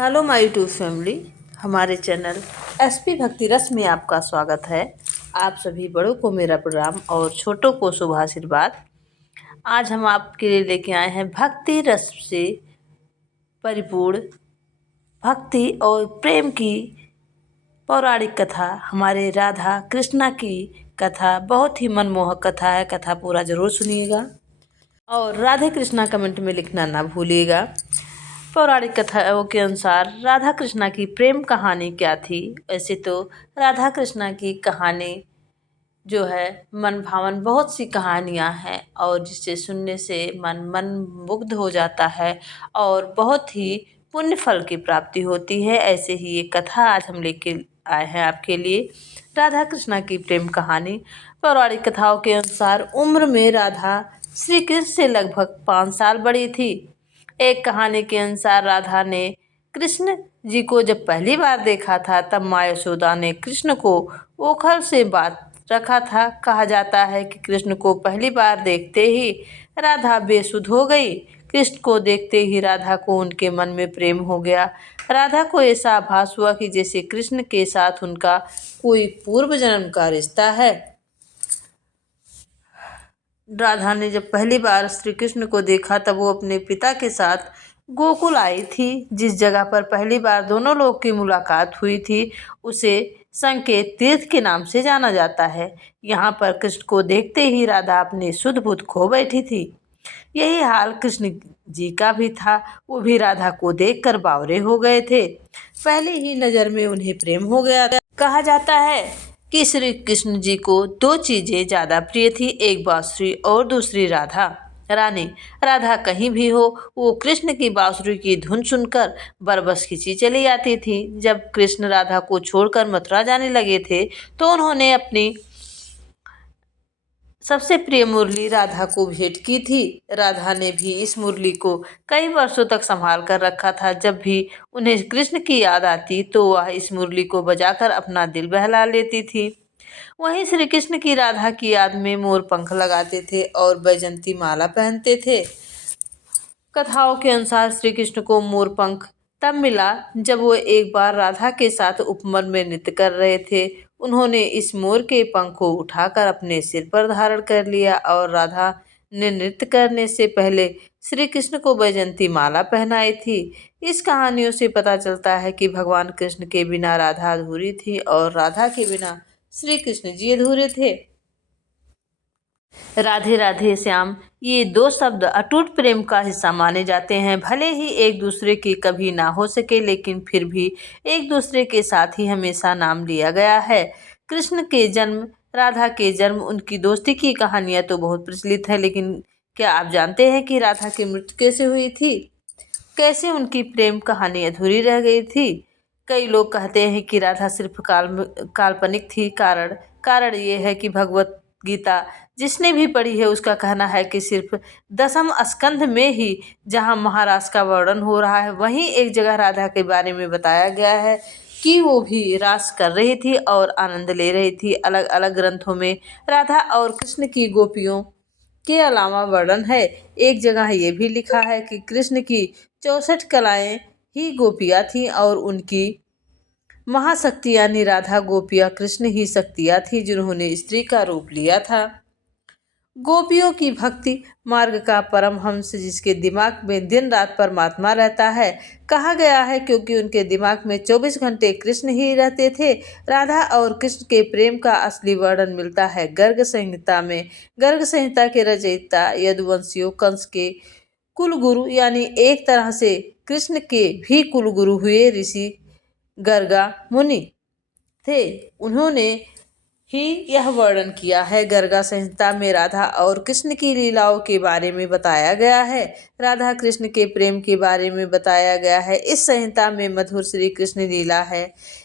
Hello my YouTube family. हमारे channel SP भक्ति रस में आपका स्वागत है। आप सभी बड़ों को मेरा प्रणाम और छोटों को शुभ आशीर्वाद। आज हम आपके लिए लेके आए हैं भक्ति रस से परिपूर्ण भक्ति और प्रेम की पौराणिक कथा। हमारे राधा कृष्णा की कथा बहुत ही मनमोहक कथा है। कथा पूरा जरूर सुनिएगा और राधे कृष्णा कमेंट में लिखना ना भूलिएगा। पौराणिक कथाओं के अनुसार राधा कृष्णा की प्रेम कहानी क्या थी। वैसे तो राधा कृष्णा की कहानी जो है मन भावन बहुत सी कहानियाँ हैं और जिसे सुनने से मन मुग्ध हो जाता है और बहुत ही पुण्य फल की प्राप्ति होती है। ऐसे ही एक कथा आज हम लेके आए हैं आपके लिए। राधा कृष्णा की प्रेम कहानी। पौराणिक कथाओं के अनुसार उम्र में राधा श्री कृष्ण से लगभग 5 साल बड़ी थी। एक कहानी के अनुसार राधा ने कृष्ण जी को जब पहली बार देखा था तब माँ यशोदा ने कृष्ण को ओखल से बांध रखा था। कहा जाता है कि कृष्ण को पहली बार देखते ही राधा बेसुध हो गई। कृष्ण को देखते ही राधा को उनके मन में प्रेम हो गया। राधा को ऐसा आभास हुआ कि जैसे कृष्ण के साथ उनका कोई पूर्व जन्म का रिश्ता है। राधा ने जब पहली बार श्री कृष्ण को देखा तब वो अपने पिता के साथ गोकुल आई थी। जिस जगह पर पहली बार दोनों लोग की मुलाकात हुई थी उसे संकेत तीर्थ के नाम से जाना जाता है। यहाँ पर कृष्ण को देखते ही राधा अपने सुध बुध खो बैठी थी। यही हाल कृष्ण जी का भी था। वो भी राधा को देखकर बावरे हो गए थे। पहली ही नजर में उन्हें प्रेम हो गया था। कहा जाता है कि श्री कृष्ण जी को 2 चीजें ज्यादा प्रिय थी, एक बांसुरी और दूसरी राधा रानी। राधा कहीं भी हो वो कृष्ण की बांसुरी की धुन सुनकर बरबस खिंची चली आती थी। जब कृष्ण राधा को छोड़कर मथुरा जाने लगे थे तो उन्होंने अपनी सबसे प्रिय मुरली राधा को भेंट की थी। राधा ने भी इस मुरली को कई वर्षों तक संभाल कर रखा था। जब भी उन्हें कृष्ण की याद आती तो वह इस मुरली को बजाकर अपना दिल बहला लेती थी। वहीं श्री कृष्ण की राधा की याद में मोर पंख लगाते थे और बैजंती माला पहनते थे। कथाओं के अनुसार श्री कृष्ण को मोर पंख तब मिला जब वो एक बार राधा के साथ उपवन में नृत्य कर रहे थे। उन्होंने इस मोर के पंख को उठाकर अपने सिर पर धारण कर लिया और राधा ने नृत्य करने से पहले श्री कृष्ण को बैजंती माला पहनाई थी। इस कहानियों से पता चलता है कि भगवान कृष्ण के बिना राधा अधूरी थी और राधा के बिना श्री कृष्ण जी अधूरे थे। राधे राधे श्याम ये 2 शब्द अटूट प्रेम का हिस्सा माने जाते हैं। भले ही एक दूसरे की कभी ना हो सके लेकिन फिर भी एक दूसरे के साथ ही हमेशा नाम लिया गया है। कृष्ण के जन्म, राधा के जन्म, उनकी दोस्ती की कहानियां तो बहुत प्रचलित है, लेकिन क्या आप जानते हैं कि राधा की मृत्यु कैसे हुई थी? कैसे उनकी प्रेम कहानी अधूरी रह गई थी? कई लोग कहते हैं कि राधा सिर्फ काल्पनिक थी। कारण ये है कि भगवत गीता जिसने भी पढ़ी है उसका कहना है कि सिर्फ 10वें स्कंध में ही जहाँ महाराज का वर्णन हो रहा है वहीं एक जगह राधा के बारे में बताया गया है कि वो भी रास कर रही थी और आनंद ले रही थी। अलग अलग ग्रंथों में राधा और कृष्ण की गोपियों के अलावा वर्णन है। एक जगह ये भी लिखा है कि कृष्ण की 64 कलाएं ही गोपियाँ थीं और उनकी महाशक्ति यानी राधा गोपियाँ कृष्ण ही शक्तियाँ थी जिन्होंने स्त्री का रूप लिया था। गोपियों की भक्ति मार्ग का परमहंस जिसके दिमाग में दिन रात परमात्मा रहता है। कहा गया है क्योंकि उनके दिमाग में 24 घंटे कृष्ण ही रहते थे। राधा और कृष्ण के प्रेम का असली वर्णन मिलता है गर्ग संहिता में। गर्ग संहिता के रचयिता यदुवंशियों कंस के कुलगुरु यानी एक तरह से कृष्ण के भी कुलगुरु हुए ऋषि गर्गा मुनि थे। उन्होंने ही यह वर्णन किया है। गर्गा संहिता में राधा और कृष्ण की लीलाओं के बारे में बताया गया है। राधा कृष्ण के प्रेम के बारे में बताया गया है। इस संहिता में मधुर श्री कृष्ण लीला है।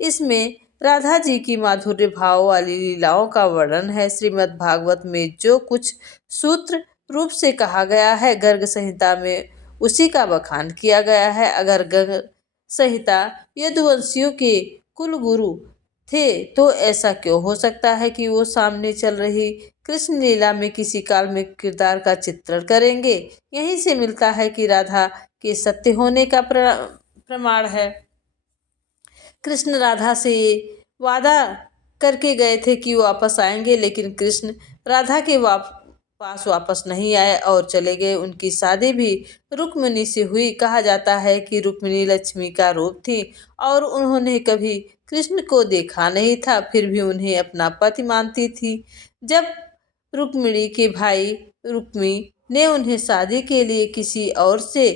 इसमें राधा जी की माधुर्य भाव वाली लीलाओं का वर्णन है। श्रीमद् भागवत में जो कुछ सूत्र रूप से कहा गया है गर्ग संहिता में उसी का बखान किया गया है। अगर गर्ग संहिता यदुवंशियों के कुलगुरु थे तो ऐसा क्यों हो सकता है कि वो सामने चल रही कृष्ण लीला में किसी काल्पनिक किरदार का चित्रण करेंगे। यहीं से मिलता है कि राधा के सत्य होने का प्रमाण है। कृष्ण राधा से वादा करके गए थे कि वापस आएंगे, लेकिन कृष्ण राधा के पास वापस नहीं आए और चले गए। उनकी शादी भी रुक्मिणी से हुई। कहा जाता है कि रुक्मिणी लक्ष्मी का रूप थी और उन्होंने कभी कृष्ण को देखा नहीं था, फिर भी उन्हें अपना पति मानती थी। जब रुक्मिणी के भाई रुक्मी ने उन्हें शादी के लिए किसी और से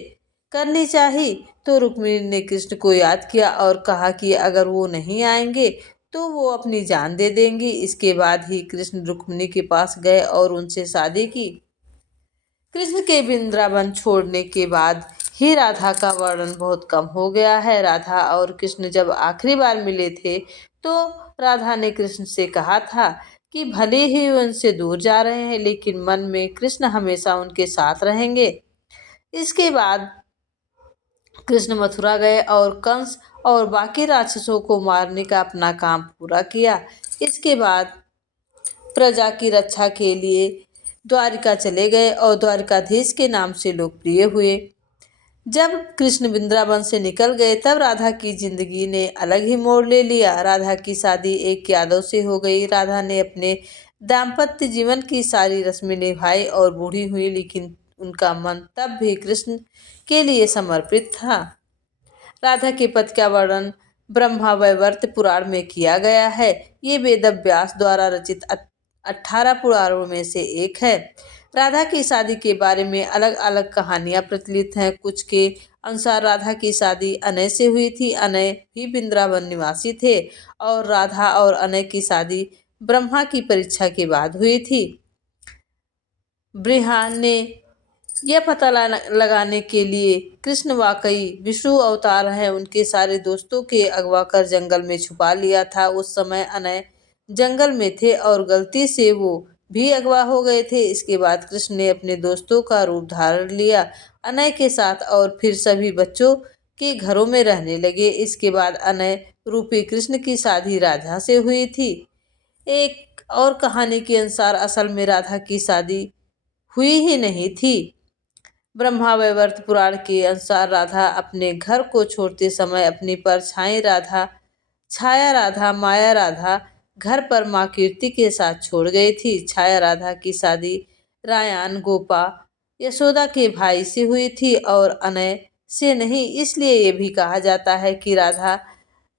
करनी चाही, तो रुक्मिणी ने कृष्ण को याद किया और कहा कि अगर वो नहीं आएंगे तो वो अपनी जान दे देंगी। इसके बाद ही कृष्ण रुक्मिणी के पास गए और उनसे शादी की। कृष्ण के वृंदावन छोड़ने के बाद ही राधा का वर्णन बहुत कम हो गया है। राधा और कृष्ण जब आखिरी बार मिले थे तो राधा ने कृष्ण से कहा था कि भले ही वे उनसे दूर जा रहे हैं, लेकिन मन में कृष्ण हमेशा उनके साथ रहेंगे। इसके बाद कृष्ण मथुरा गए और कंस और बाकी राक्षसों को मारने का अपना काम पूरा किया। इसके बाद प्रजा की रक्षा के लिए द्वारिका चले गए और द्वारिकाधीश के नाम से लोकप्रिय हुए। जब कृष्ण वृंदावन से निकल गए तब राधा की जिंदगी ने अलग ही मोड़ ले लिया। राधा की शादी एक यादव से हो गई। राधा ने अपने दाम्पत्य जीवन की सारी रस्में निभाई और बूढ़ी हुई, लेकिन उनका मन तब भी कृष्ण के लिए समर्पित था। राधा के पद का वर्णन ब्रह्मा वैवर्त पुराण में किया गया है। ये वेद व्यास द्वारा रचित 18 पुराणों में से एक है। राधा की शादी के बारे में अलग अलग कहानियां प्रचलित हैं। कुछ के अनुसार राधा की शादी अनय से हुई थी। अनय भी वृंदावन निवासी थे और राधा और अनय की शादी ब्रह्मा की परीक्षा के बाद हुई थी। ब्रह्मा ने यह पता लगाने के लिए कृष्ण वाकई विष्णु अवतार है, उनके सारे दोस्तों के अगवा कर जंगल में छुपा लिया था। उस समय अनय जंगल में थे और गलती से वो भी अगवा हो गए थे। इसके बाद कृष्ण ने अपने दोस्तों का रूप धारण लिया अनय के साथ और फिर सभी बच्चों के घरों में रहने लगे। इसके बाद अनय रूपी कृष्ण की शादी राधा से हुई थी। एक और कहानी के अनुसार असल में राधा की शादी हुई ही नहीं थी। ब्रह्मा वैवर्त पुराण के अनुसार राधा अपने घर को छोड़ते समय अपनी छाया राधा माया राधा घर पर माँ कीर्ति के साथ छोड़ गई थी। छाया राधा की शादी रायान गोपा यशोदा के भाई से हुई थी और अनय से नहीं। इसलिए ये भी कहा जाता है कि राधा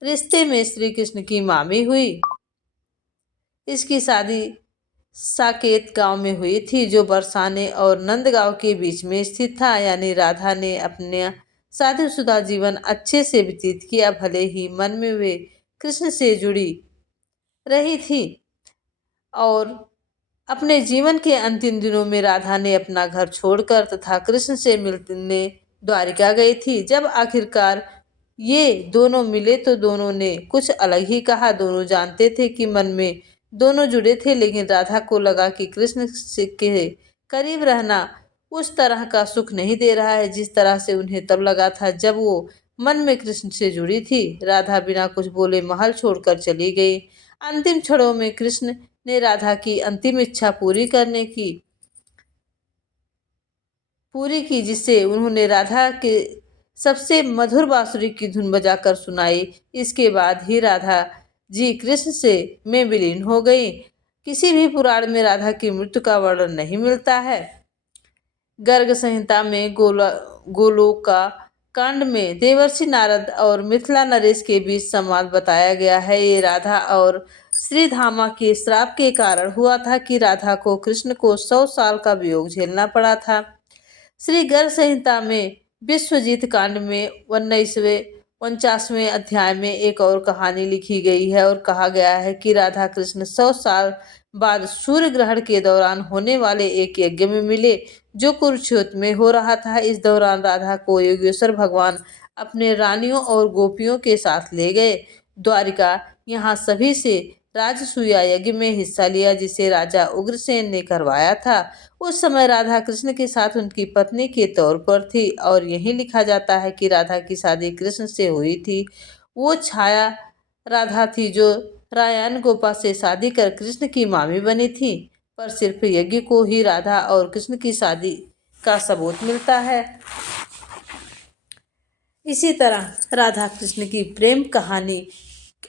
रिश्ते में श्री कृष्ण की मामी हुई। इसकी शादी साकेत गांव में हुई थी, जो बरसाने और नंदगांव के बीच में स्थित था। यानी राधा ने अपने शादीशुदा जीवन अच्छे से व्यतीत किया, भले ही मन में वे कृष्ण से जुड़ी रही थी। और अपने जीवन के अंतिम दिनों में राधा ने अपना घर छोड़कर तथा कृष्ण से मिलने द्वारिका गई थी। जब आखिरकार ये दोनों मिले तो दोनों ने कुछ अलग ही कहा। दोनों जानते थे कि मन में दोनों जुड़े थे, लेकिन राधा को लगा कि कृष्ण के करीब रहना उस तरह का सुख नहीं दे रहा है जिस तरह से उन्हें तब लगा था जब वो मन में कृष्ण से जुड़ी थी। राधा बिना कुछ बोले महल छोड़कर चली गई। अंतिम क्षणों में कृष्ण ने राधा की अंतिम इच्छा पूरी की, जिससे उन्होंने राधा के सबसे मधुर बांसुरी की धुन बजाकर सुनाई। इसके बाद ही राधा जी कृष्ण से में विलीन हो गई। किसी भी पुराण में राधा की मृत्यु का वर्णन नहीं मिलता है। गर्ग संहिता में गोलोका कांड में देवर्षि नारद और मिथिला नरेश के बीच संवाद बताया गया है। ये राधा और श्रीधामा के श्राप के कारण हुआ था कि राधा को कृष्ण को 100 साल का वियोग झेलना पड़ा था। श्री गर्ग संहिता में विश्वजीत कांड में 49वें अध्याय में एक और कहानी लिखी गई है और कहा गया है कि राधा कृष्ण 100 साल बाद सूर्य ग्रहण के दौरान होने वाले एक यज्ञ में मिले, जो कुरुक्षेत्र में हो रहा था। इस दौरान राधा को योगेश्वर भगवान अपने रानियों और गोपियों के साथ ले गए द्वारिका। यहाँ सभी से राजसूया यज्ञ में हिस्सा लिया, जिसे राजा उग्रसेन ने करवाया था। उस समय राधा कृष्ण के साथ उनकी पत्नी के तौर पर थी और यही लिखा जाता है कि राधा की शादी कृष्ण से हुई थी। वो छाया राधा थी जो रायान गोपा से शादी कर कृष्ण की मामी बनी थी, पर सिर्फ यज्ञ को ही राधा और कृष्ण की शादी का सबूत मिलता है। इसी तरह राधा कृष्ण की प्रेम कहानी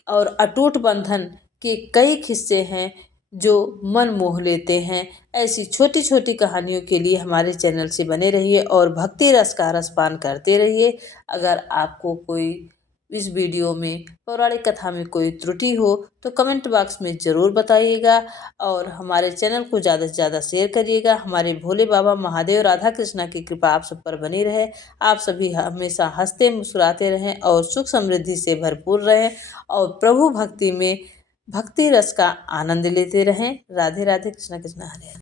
और अटूट बंधन के कई किस्से हैं जो मन मोह लेते हैं। ऐसी छोटी छोटी कहानियों के लिए हमारे चैनल से बने रहिए और भक्ति रस का रसपान करते रहिए। अगर आपको कोई इस वीडियो में पौराणिक कथा में कोई त्रुटि हो तो कमेंट बॉक्स में ज़रूर बताइएगा और हमारे चैनल को ज़्यादा से ज़्यादा शेयर करिएगा। हमारे भोले बाबा महादेव राधा कृष्णा की कृपा आप सब पर बनी रहे। आप सभी हमेशा हंसते मुस्कुराते रहें और सुख समृद्धि से भरपूर रहें और प्रभु भक्ति में भक्ति रस का आनंद लेते रहें। राधे राधे, कृष्णा कृष्णा हरे हरे।